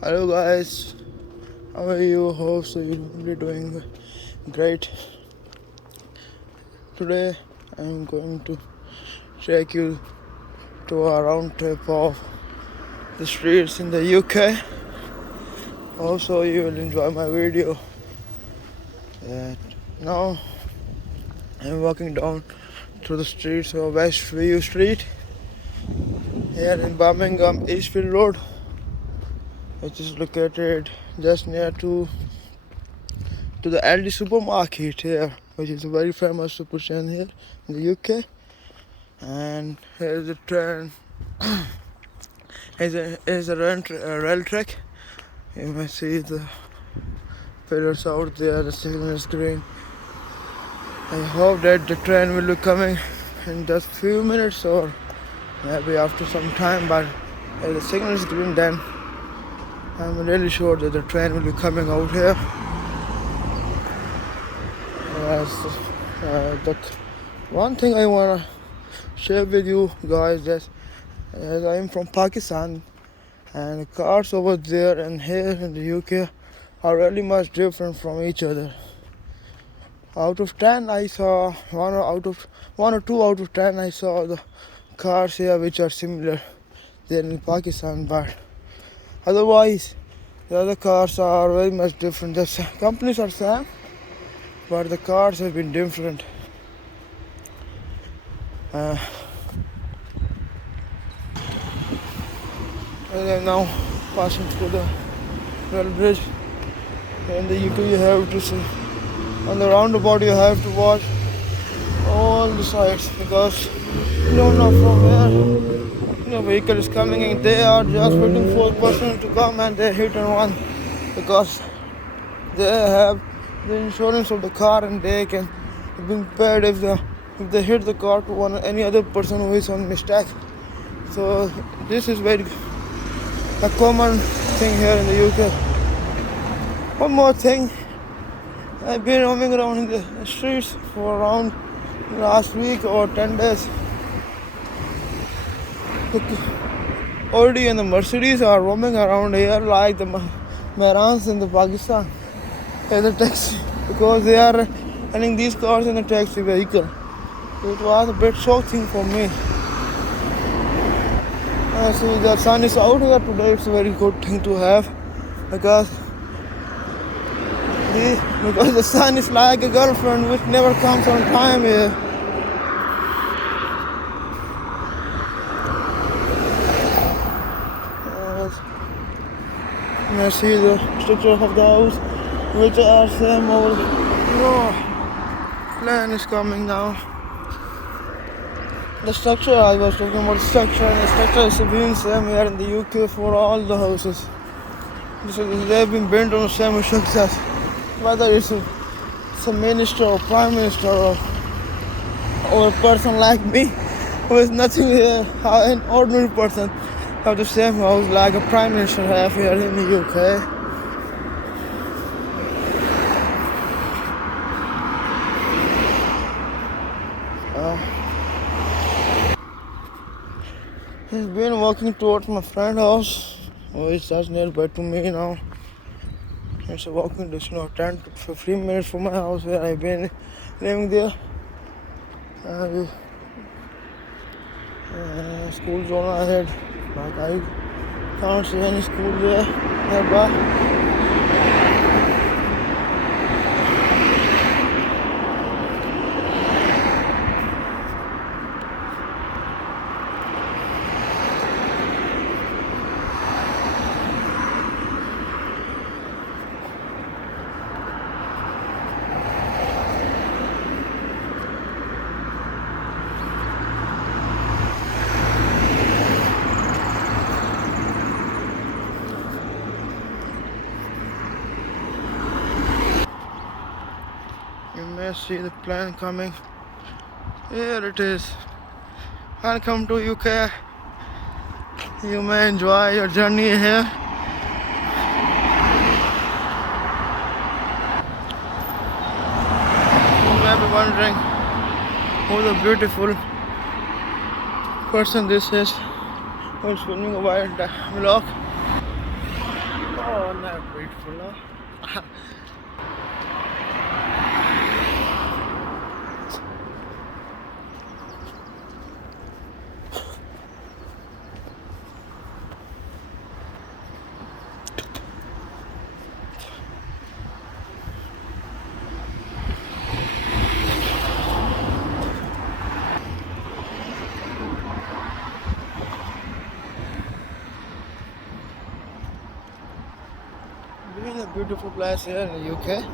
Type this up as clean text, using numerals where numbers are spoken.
Hello guys, how are you? Hope so you're really doing great. Today I'm going to take you to a round trip of the streets in the UK. Also you will enjoy my video. Now I'm walking down through the streets of Westview Street here in Birmingham Eastfield Road, which is located just near to the LD supermarket here, which is a very famous super chain here in the UK. And here's the train. Here's a rail track. You may see the pillars out there, the signal is green. I hope that the train will be coming in just few minutes or maybe after some time, but if the signal is green, then I'm really sure that the train will be coming out here. The one thing I want to share with you guys is, as I'm from Pakistan, and the cars over there and here in the UK are really much different from each other. Out of 10 I saw one or two out of 10 I saw the cars here which are similar there in Pakistan, but otherwise the other cars are very much different. The companies are same, but the cars have been different. I am now passing through the rail bridge. In the UK you have to see, on the roundabout you have to watch all the sides, because you don't know from where your vehicle is coming, and they are just waiting for a person to come and they hit and run, because they have the insurance of the car and they can be paid if they hit the car to any other person who is on mistake. So this is very a common thing here in the UK. One more thing, I've been roaming around in the streets for around last week or 10 days. The Audi and the Mercedes are roaming around here like the Marans in the Pakistan in the taxi, because they are running these cars in the taxi vehicle. It was a bit shocking for me. I see the sun is out here today. It's a very good thing to have, because the sun is like a girlfriend which never comes on time here. I see the structure of the house, which are same old. No, plane is coming now. The structure, I was talking about structure, and the structure is being same here in the UK for all the houses. They've been built on the same structure, whether it's a minister or prime minister or a person like me who is nothing here, an ordinary person, have the same house like a prime minister have here in the UK. He's been walking towards my friend's house, who is just nearby to me now. It's a walking distance of 10 to 15 minutes from my house where I've been living there. School zone ahead, but I can't see any school there nearby. You may see the plane coming. Here it is. Welcome to UK. You may enjoy your journey here. You may be wondering who the beautiful person this is who is filming a wild vlog. Oh, not beautiful, no? Being a beautiful place here in the UK.